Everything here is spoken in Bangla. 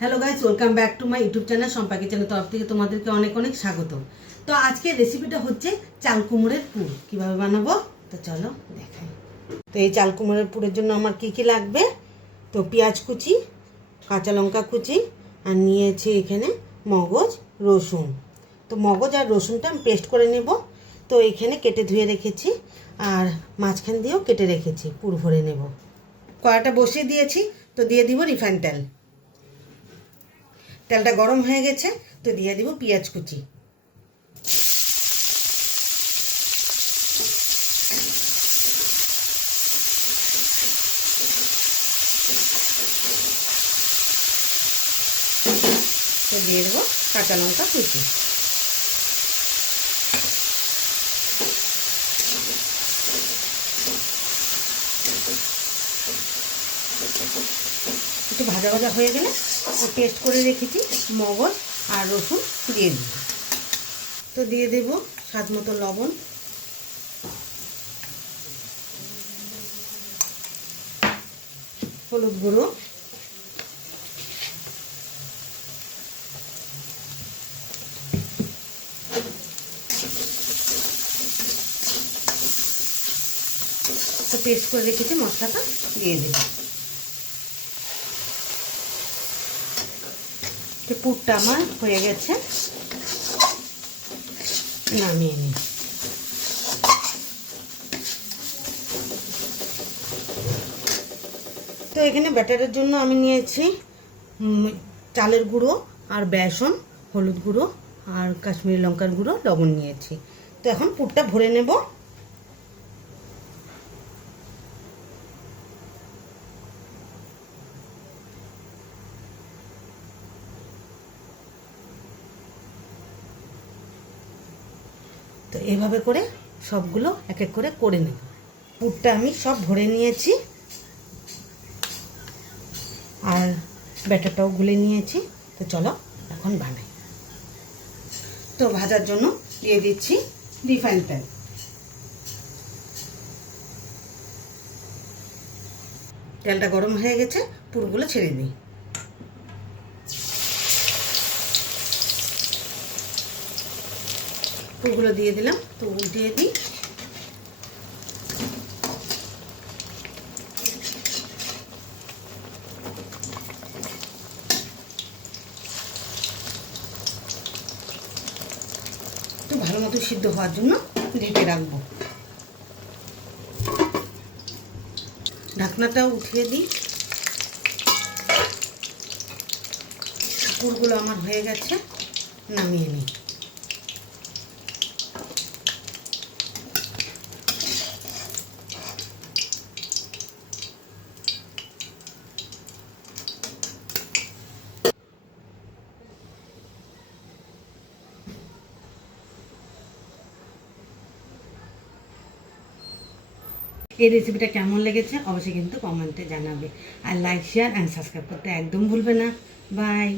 Hello guys, welcome back to my YouTube channel সম্পাকি চ্যানেল তরফ থেকে তোমাদেরকে অনেক অনেক স্বাগত। তো আজকে রেসিপিটা হচ্ছে চাল কুমড়োর পুর। কিভাবে বানাবো তো চলো দেখাই। তো এই চাল কুমড়োর পুরের জন্য আমার কি কি লাগবে, তো পেঁয়াজ কুচি, কাঁচা লঙ্কা কুচি, আর নিয়েছি এখানে মগজ, রসুন। তো মগজ আর রসুনটা আমি পেস্ট করে নেব। তো এখানে কেটে ধুয়ে রেখেছি, আর মাঝখান দিয়েও কেটে রেখেছি, পুর ভরে নেব। কড়াটা বসিয়ে দিয়েছি, তো দিয়ে দিব রিফাইন তেল। তেলটা গরম হয়ে গেছে, তো দিয়ে দিব পেঁয়াজ কুচি। তো দিয়ে দেবো কাঁচা লঙ্কা কুচি। একটু ভাজা ভাজা হয়ে গেলে পেস্ট করে রেখেছি মগজ আর রসুন দিয়ে দিব। তো দিয়ে দেব স্বাদ মতো লবণ, হলুদ গুঁড়ো, তো পেস্ট করে রেখেছি মশলাটা দিয়ে দেব। পুরটা আমার হয়ে গেছে, নামিয়ে নিই। তো এখানে ব্যাটারের জন্য আমি নিয়েছি চালের গুঁড়ো আর বেসন, হলুদ গুঁড়ো আর কাশ্মীরি লঙ্কার গুঁড়ো, লবণ নিয়েছি। তো এখন পুরটা ভরে নেব। তো এভাবে করে সবগুলো এক এক করে করে নেব। পুরটা আমি সব ভরে নিয়েছি, আর ব্যাটারটাও গুলে নিয়েছি। তো চলো এখন বানাই। তো ভাজার জন্য দিয়ে দিচ্ছি রিফাইন তেল। তেলটা গরম হয়ে গেছে, পুরগুলো ছেড়ে দিই। পুরগুলো দিয়ে দিলাম, তো উল্টিয়ে দিই। একটু ভালো মতো সিদ্ধ হওয়ার জন্য ঢেকে রাখবো। ঢাকনাটাও উঠিয়ে দিই। পুরগুলো আমার হয়ে গেছে, নামিয়ে নিই। এই রেসিপিটা কেমন লেগেছে অবশ্যই কিন্তু কমেন্টে জানাবে, আর লাইক, শেয়ার অ্যান্ড সাবস্ক্রাইব করতে একদম ভুলবে না। বাই।